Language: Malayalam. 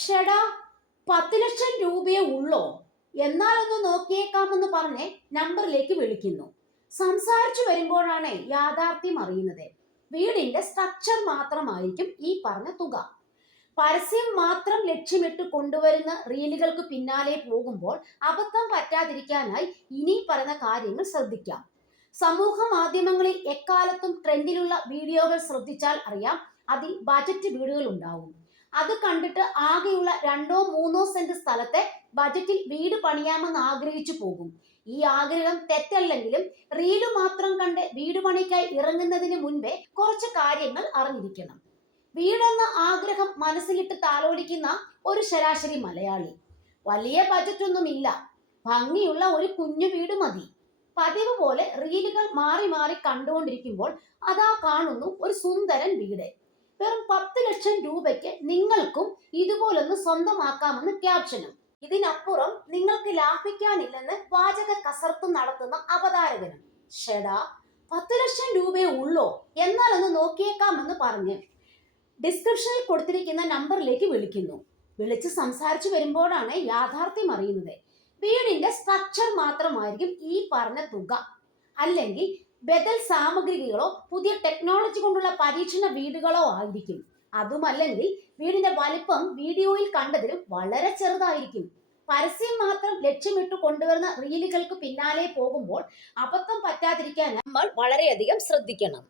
ഷെടാ, 10 ലക്ഷം രൂപയേ ഉള്ളോ? എന്നാലൊന്ന് നോക്കിയേക്കാമെന്ന് പറഞ്ഞ് നമ്പറിലേക്ക് വിളിക്കുന്നു. സംസാരിച്ചു വരുമ്പോഴാണ് യാഥാർത്ഥ്യം അറിയുന്നത്. വീടിന്റെ സ്ട്രക്ചർ മാത്രമായിരിക്കും ഈ പറഞ്ഞ തുക. പരസ്യം മാത്രം ലക്ഷ്യമിട്ട് കൊണ്ടുവരുന്ന റീലുകൾക്ക് പിന്നാലെ പോകുമ്പോൾ അബദ്ധം പറ്റാതിരിക്കാനായി ഇനി പറയുന്ന കാര്യങ്ങൾ ശ്രദ്ധിക്കാം. സമൂഹ മാധ്യമങ്ങളിൽ എക്കാലത്തും ട്രെൻഡിലുള്ള വീഡിയോകൾ ശ്രദ്ധിച്ചാൽ അറിയാം, അതിൽ ബജറ്റ് വീടുകൾ ഉണ്ടാവും. അത് കണ്ടിട്ട് ആകെയുള്ള 2-3 സെന്റ് സ്ഥലത്തെ ബജറ്റിൽ വീട് പണിയാമെന്ന് ആഗ്രഹിച്ചു പോകും. ഈ ആഗ്രഹം തെറ്റല്ലെങ്കിലും റീല് മാത്രം കണ്ട് വീട് പണിക്കായി ഇറങ്ങുന്നതിന് മുൻപേ കുറച്ച് കാര്യങ്ങൾ അറിഞ്ഞിരിക്കണം. വീടെന്ന ആഗ്രഹം മനസ്സിലിട്ട് താലോലിക്കുന്ന ഒരു ശരാശരി മലയാളി. വലിയ ബജറ്റൊന്നുമില്ല, ഭംഗിയുള്ള ഒരു കുഞ്ഞു വീട് മതി. പതിവ് പോലെ റീലുകൾ മാറി മാറി കണ്ടുകൊണ്ടിരിക്കുമ്പോൾ അതാ കാണുന്നു ഒരു സുന്ദരൻ വീട്. വെറും 10 ലക്ഷം രൂപയ്ക്ക് നിങ്ങൾക്കും ഇതുപോലൊന്ന് സ്വന്തമാക്കാമെന്ന് ക്യാപ്ഷനും. ഇതിനപ്പുറം നിങ്ങൾക്ക് ലാഭിക്കാനില്ലെന്ന് വാചക കസർത്ത് നടത്തുന്ന അവതാരകനും. ഷെടാ, 10 ലക്ഷം രൂപയേ ഉള്ളോ? എന്നാലൊന്ന് നോക്കിയേക്കാമെന്ന് പറഞ്ഞ് ഡിസ്ക്രിപ്ഷനിൽ കൊടുത്തിരിക്കുന്ന നമ്പറിലേക്ക് വിളിക്കുന്നു. വിളിച്ച് സംസാരിച്ചു വരുമ്പോഴാണ് യാഥാർത്ഥ്യം അറിയുന്നത്. വീടിന്റെ സ്ട്രക്ചർ മാത്രമായിരിക്കും ഈ പറഞ്ഞ തുക. അല്ലെങ്കിൽ ബദൽ സാമഗ്രികളോ പുതിയ ടെക്നോളജി കൊണ്ടുള്ള പരീക്ഷണ വീടുകളോ ആയിരിക്കും. അതുമല്ലെങ്കിൽ വീടിന്റെ വലിപ്പം വീഡിയോയിൽ കണ്ടതിലും വളരെ ചെറുതായിരിക്കും. പരസ്യം മാത്രം ലക്ഷ്യമിട്ട് കൊണ്ടുവരുന്ന റീലുകൾക്ക് പിന്നാലെ പോകുമ്പോൾ അബദ്ധം പറ്റാതിരിക്കാൻ നമ്മൾ വളരെയധികം ശ്രദ്ധിക്കണം.